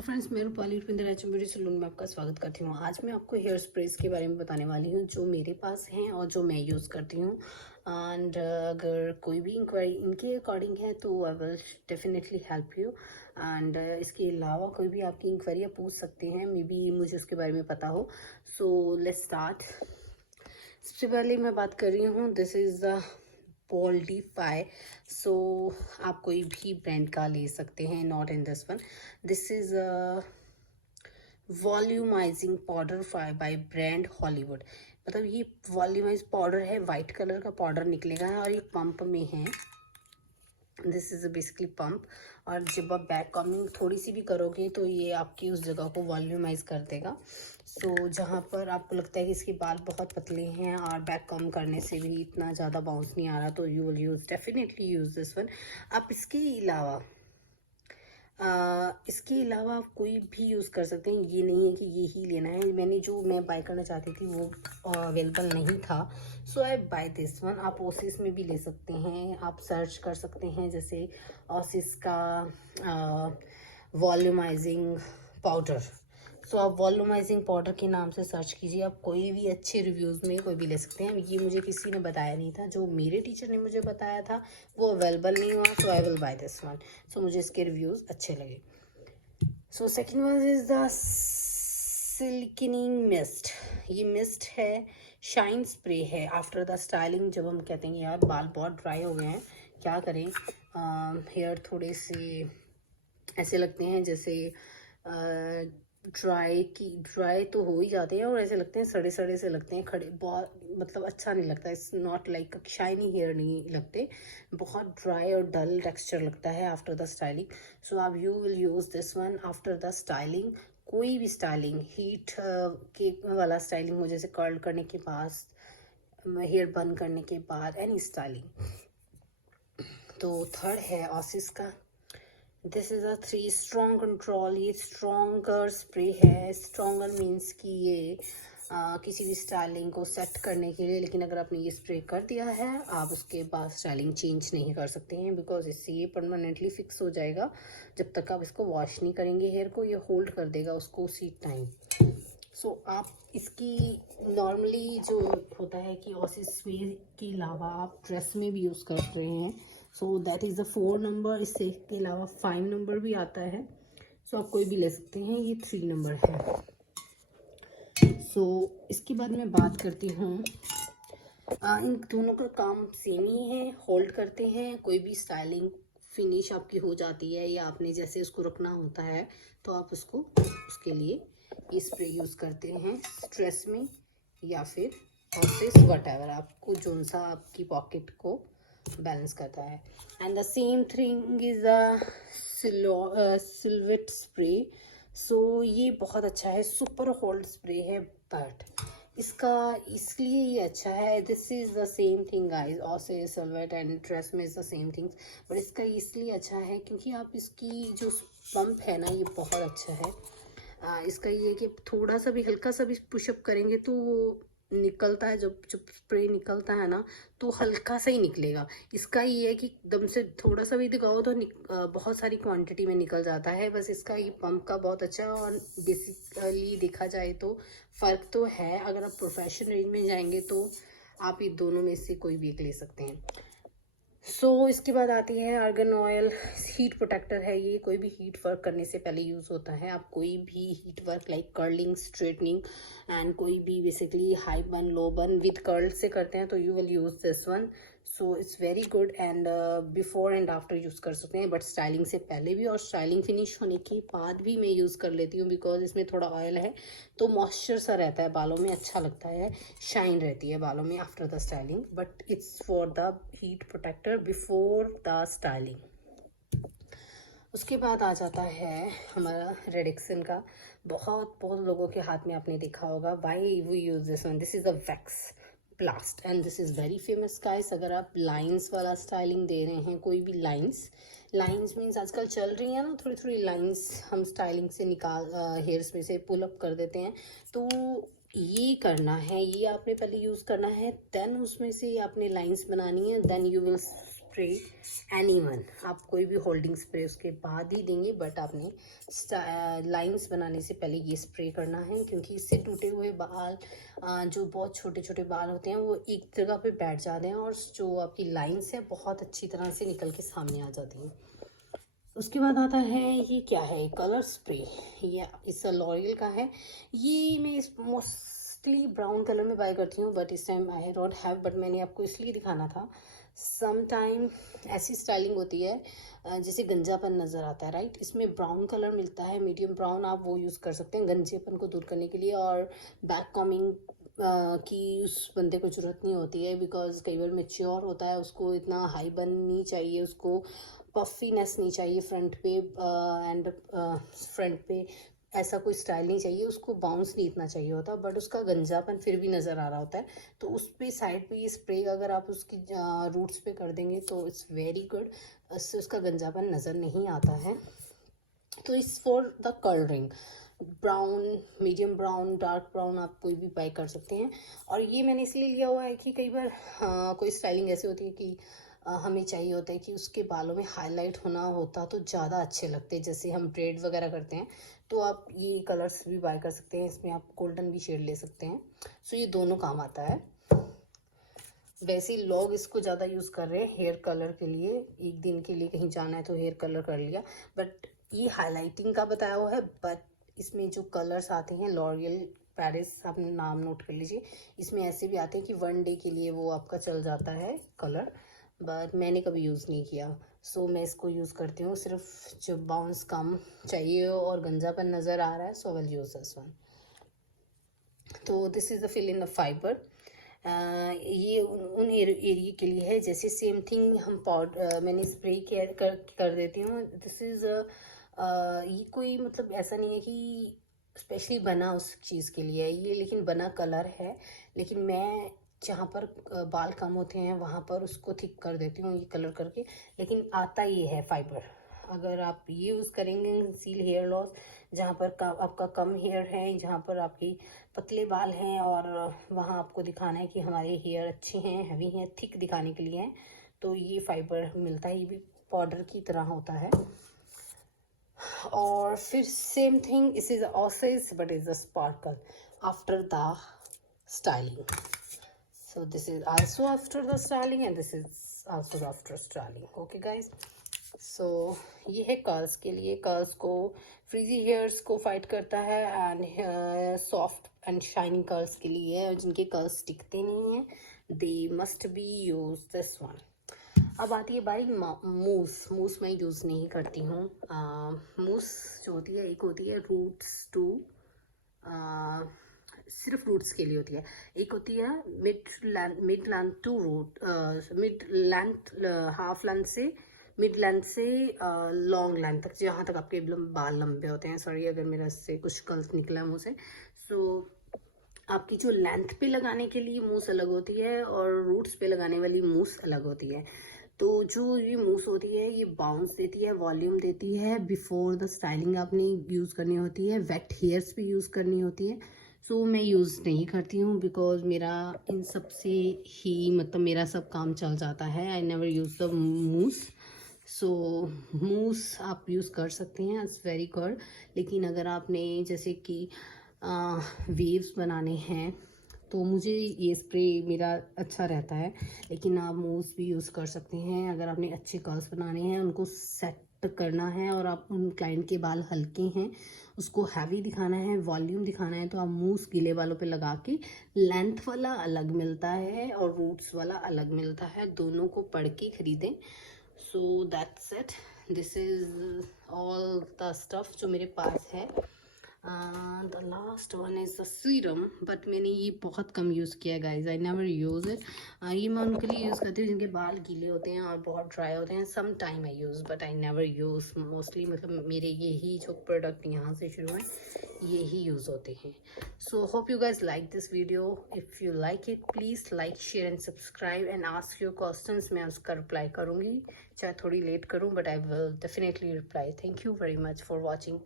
Friends, मैं Rupali Rupinder beauty salon में आपका स्वागत करती हूँ। आज मैं आपको हेयर स्प्रेज के बारे में बताने वाली हूँ जो मेरे पास हैं और जो मैं यूज़ करती हूँ। एंड अगर कोई भी इंक्वायरी इनके अकॉर्डिंग है तो I will definitely help you. And इसके अलावा कोई भी आपकी इंक्वायरी पूछ सकते हैं, मे बी मुझे उसके बारे में पता हो। So let's start. सबसे पहले मैं बात कर रही हूँ, this is the poldify. So आप कोई भी ब्रांड का ले सकते हैं, not in this one. This is volumizing powder by brand Hollywood. मतलब ये वॉल्यूमाइज पाउडर है, वाइट कलर का पाउडर निकलेगा है और ये पंप में है। This is basically pump. और जब आप बैक कॉमिंग थोड़ी सी भी करोगे तो ये आपकी उस जगह को वॉल्यूमाइज कर देगा। सो जहाँ पर आपको लगता है कि इसके बाल बहुत पतले हैं और बैक कॉम करने से भी इतना ज़्यादा बाउंस नहीं आ रहा, तो you will use definitely use this one. आप इसके अलावा आप कोई भी यूज़ कर सकते हैं, ये नहीं है कि ये ही लेना है। मैं बाय करना चाहती थी वो अवेलेबल नहीं था, सो आई बाय दिस वन। आप ओसिस में भी ले सकते हैं, आप सर्च कर सकते हैं जैसे ओसिस का वॉल्यूमाइजिंग पाउडर। सो आप वॉल्यूमाइजिंग पाउडर के नाम से सर्च कीजिए, आप कोई भी अच्छे रिव्यूज़ में कोई भी ले सकते हैं। ये मुझे किसी ने बताया नहीं था, जो मेरे टीचर ने मुझे बताया था वो अवेलेबल नहीं हुआ, so I will buy this one. So मुझे इसके रिव्यूज़ अच्छे लगे। So second one is the silkening mist. ये मिस्ट है, शाइन स्प्रे है आफ्टर द स्टाइलिंग। जब हम कहते हैं यार बाल बहुत ड्राई हो गए हैं, क्या करें, हेयर थोड़े से ऐसे लगते हैं जैसे ड्राई तो हो ही जाते हैं और ऐसे लगते हैं सड़े सड़े से लगते हैं, खड़े बहुत, मतलब अच्छा नहीं लगता। It's not like shiny hair नहीं लगते, बहुत ड्राई और डल टेक्सचर लगता है आफ्टर द स्टाइलिंग। सो आप you will use this one after the styling. कोई भी स्टाइलिंग, हीट के वाला स्टाइलिंग हो जैसे कर्ल करने के बाद, हेयर बन करने के बाद, एनी स्टाइलिंग। तो थर्ड है ओसिस का, this is a 3 strong control. ये स्ट्रॉन्गर स्प्रे है। स्ट्रॉन्गर मीन्स कि ये किसी भी स्टाइलिंग को सेट करने के लिए, लेकिन अगर आपने ये स्प्रे कर दिया है आप उसके बाद स्टाइलिंग चेंज नहीं कर सकते हैं, बिकॉज इससे ये परमानेंटली फिक्स हो जाएगा। जब तक आप इसको वॉश नहीं करेंगे हेयर को, ये होल्ड कर देगा उसको उसी टाइम। सो आप इसकी नॉर्मली जो होता है कि ऑसिस स्प्रे के अलावा आप ड्रेस में भी यूज़ कर रहे हैं, so that is the 4 number. इससे के अलावा 5 नंबर भी आता है, सो आप कोई भी ले सकते हैं। ये 3 नंबर है। सो इसके बाद मैं बात करती हूँ, इन दोनों का काम सेम ही है, होल्ड करते हैं। कोई भी स्टाइलिंग फिनिश आपकी हो जाती है या आपने जैसे उसको रखना होता है तो आप उसको उसके लिए ये स्प्रे यूज़ करते हैं स्ट्रेस में या फिर ऑफिस वटेवर, आपको जोन सा आपकी पॉकेट को बैलेंस करता है। And the same thing is a silhouette spray. So ये बहुत अच्छा है, सुपर होल्ड स्प्रे है, बट इसका इसलिए ये अच्छा है, this is the same thing guys, ऑसे सिल्वेट एंड ट्रेस में is the same things, but इसका इसलिए अच्छा है क्योंकि आप इसकी जो पंप है ना, ये बहुत अच्छा है। इसका ये है कि थोड़ा सा भी, हल्का सा भी पुशअप करेंगे तो वो निकलता है, जब जब स्प्रे निकलता है ना तो हल्का सा ही निकलेगा। इसका ये है कि एकदम से थोड़ा सा भी दिखाओ तो बहुत सारी क्वांटिटी में निकल जाता है। बस इसका ये पंप का बहुत अच्छा है। और बेसिकली देखा जाए तो फ़र्क तो है, अगर आप प्रोफेशनल रेंज में जाएंगे तो आप ये दोनों में से कोई भी एक ले सकते हैं। इसके बाद आती है आर्गन ऑयल। हीट प्रोटेक्टर है ये, कोई भी हीट वर्क करने से पहले यूज़ होता है। आप कोई भी heat work like curling, straightening and कोई भी बेसिकली हाई बन, लो बन विद कर्ल से करते हैं तो you will use this one. So it's very good and before and after use कर सकते हैं, बट स्टाइलिंग से पहले भी और स्टाइलिंग फिनिश होने के बाद भी मैं यूज़ कर लेती हूँ, बिकॉज इसमें थोड़ा ऑयल है तो मॉइस्चर सा रहता है बालों में, अच्छा लगता है, शाइन रहती है बालों में after the styling, but it's for the heat protector before the styling. उसके बाद आ जाता है हमारा रेडिक्सन का। बहुत लोगों के हाथ में आपने देखा होगा, why we use this one, this is a wax blast and this is very famous guys. अगर आप लाइंस वाला स्टाइलिंग दे रहे हैं, कोई भी लाइंस मीन्स आजकल चल रही है ना, थोड़ी थोड़ी लाइंस हम स्टाइलिंग से निकाल हेयर्स में से पुल अप कर देते हैं, तो ये करना है, ये आपने पहले यूज़ करना है, देन उसमें से आपने लाइंस बनानी है, then you will spray anyone, आप कोई भी होल्डिंग स्प्रे उसके बाद ही देंगे, बट आपने लाइंस बनाने से पहले ये स्प्रे करना है, क्योंकि इससे टूटे हुए बाल, जो बहुत छोटे छोटे बाल होते हैं वो एक जगह पे बैठ जाते हैं और जो आपकी लाइंस है बहुत अच्छी तरह से निकल के सामने आ जाती हैं। उसके बाद आता है ये क्या है, कलर स्प्रे। ये इस लॉरियल का है। ये मैं इस मोस्टली ब्राउन कलर में बाय करती हूँ, बट इस time I don't have, but मैंने आपको इसलिए दिखाना था। सम टाइम ऐसी स्टाइलिंग होती है जैसे गंजापन नज़र आता है, राइट। इसमें ब्राउन कलर मिलता है, मीडियम ब्राउन, आप वो यूज़ कर सकते हैं गंजेपन को दूर करने के लिए। और बैक कॉमिंग की उस बंदे को ज़रूरत नहीं होती है, बिकॉज कई बार मेच्योर होता है, उसको इतना हाई बन नहीं चाहिए, उसको पफीनेस नहीं चाहिए फ्रंट पे, एंड फ्रंट पे ऐसा कोई स्टाइल नहीं चाहिए, उसको बाउंस नहीं इतना चाहिए होता, बट उसका गंजापन फिर भी नज़र आ रहा होता है। तो उस पे साइड पे ये स्प्रे अगर आप उसकी रूट्स पे कर देंगे तो इट्स वेरी गुड, इससे उसका गंजापन नज़र नहीं आता है। तो इस for the colouring, brown, medium brown, dark brown आप कोई भी बाय कर सकते हैं। और ये मैंने इसलिए लिया हुआ है कि कई बार कोई स्टाइलिंग ऐसी होती है कि हमें चाहिए होता है कि उसके बालों में हाईलाइट होना होता तो ज़्यादा अच्छे लगते हैं, जैसे हम ब्रेड वगैरह करते हैं, तो आप ये कलर्स भी बाय कर सकते हैं। इसमें आप गोल्डन भी शेड ले सकते हैं, सो ये दोनों काम आता है। वैसे लोग इसको ज़्यादा यूज़ कर रहे हैं हेयर कलर के लिए, एक दिन के लिए कहीं जाना है तो हेयर कलर कर लिया, बट ये हाईलाइटिंग का बताया हुआ है। बट इसमें जो कलर्स आते हैं लॉरियल पेरिस, आप नाम नोट कर लीजिए, इसमें ऐसे भी आते हैं कि 1 डे के लिए वो आपका चल जाता है कलर, बट मैंने कभी यूज़ नहीं किया, सो मैं इसको यूज़ करती हूँ सिर्फ जब बाउंस कम चाहिए और गंजापन नज़र आ रहा है, so will use this one. तो this is the fill in the fiber. ये उन एरिया के लिए है, जैसे सेम थिंग हम पाउडर मैंने स्प्रे कर देती हूँ। दिस इज़ ये कोई मतलब ऐसा नहीं है कि स्पेशली बना उस चीज़ के लिए है ये, लेकिन बना कलर है, लेकिन मैं जहाँ पर बाल कम होते हैं वहाँ पर उसको थिक कर देती हूँ ये कलर करके, लेकिन आता ये है फाइबर। अगर आप ये यूज़ करेंगे कंसील हेयर लॉस, जहाँ पर आपका कम हेयर है, जहाँ पर आपकी पतले बाल हैं और वहाँ आपको दिखाना है कि हमारे हेयर अच्छे हैं, हैवी हैं, थिक दिखाने के लिए हैं, तो ये फाइबर मिलता है, ये भी पाउडर की तरह होता है। और फिर सेम थिंग, इस is oasis but is a sparkle after the styling. So this is also after the styling and this is also after styling. Okay guys, so ये है कर्ल्स के लिए, कर्ल्स को, फ्रीजी हेयर्स को fight करता है, and soft and shining curls के लिए है, जिनके कर्ल्स टिकते नहीं हैं, they must be use this one. अब आती है बारी मूस। मूस मैं यूज़ नहीं करती हूँ। मूस जो होती है, एक होती है रूट्स टू, सिर्फ रूट्स के लिए होती है, एक होती है mid length to root, mid length, half length से मिड लेंथ से लॉन्ग लेंथ तक, जहाँ तक आपके बाल लंबे होते हैं। सॉरी अगर मेरा इससे कुछ गलत निकला मुँह से। सो आपकी जो लेंथ पे लगाने के लिए मूस अलग होती है और रूट्स पे लगाने वाली मूस अलग होती है। तो जो ये मूस होती है ये बाउंस देती है, वॉल्यूम देती है, बिफोर द स्टाइलिंग आपने यूज़ करनी होती है, वेट हेयर्स पे यूज़ करनी होती है। सो मैं यूज़ नहीं करती हूँ, बिकॉज मेरा इन सब से ही मतलब मेरा सब काम चल जाता है। आई नेवर यूज़ द मूस। सो मूस आप यूज़ कर सकते हैं, इट्स वेरी गुड। लेकिन अगर आपने जैसे कि वेव्स बनाने हैं तो मुझे ये स्प्रे मेरा अच्छा रहता है, लेकिन आप मूस भी यूज़ कर सकते हैं अगर आपने अच्छे कर्ल्स बनाने हैं, उनको सेट करना है और आप उन क्लाइंट के बाल हल्के हैं, उसको हैवी दिखाना है, वॉल्यूम दिखाना है, तो आप मूस गीले बालों पे लगा के, लेंथ वाला अलग मिलता है और रूट्स वाला अलग मिलता है, दोनों को पढ़ के ख़रीदें। So that's it, this is all the stuff जो मेरे पास है। The last one is the serum, but मैंने ये बहुत कम यूज़ किया है guys, I never use it. ये मैं उनके लिए यूज़ करती हूँ जिनके बाल गीले होते हैं और बहुत ड्राई होते हैं, some time I use, but I never use mostly, मतलब मेरे यही जो प्रोडक्ट यहाँ से शुरू हैं यही यूज़ होते हैं। So hope you guys like this video. If you like it please like, share and subscribe and ask your questions, मैं उसका रिप्लाई करूँगी, चाहे थोड़ी लेट करूँ, but I will definitely reply. Thank you very much for watching.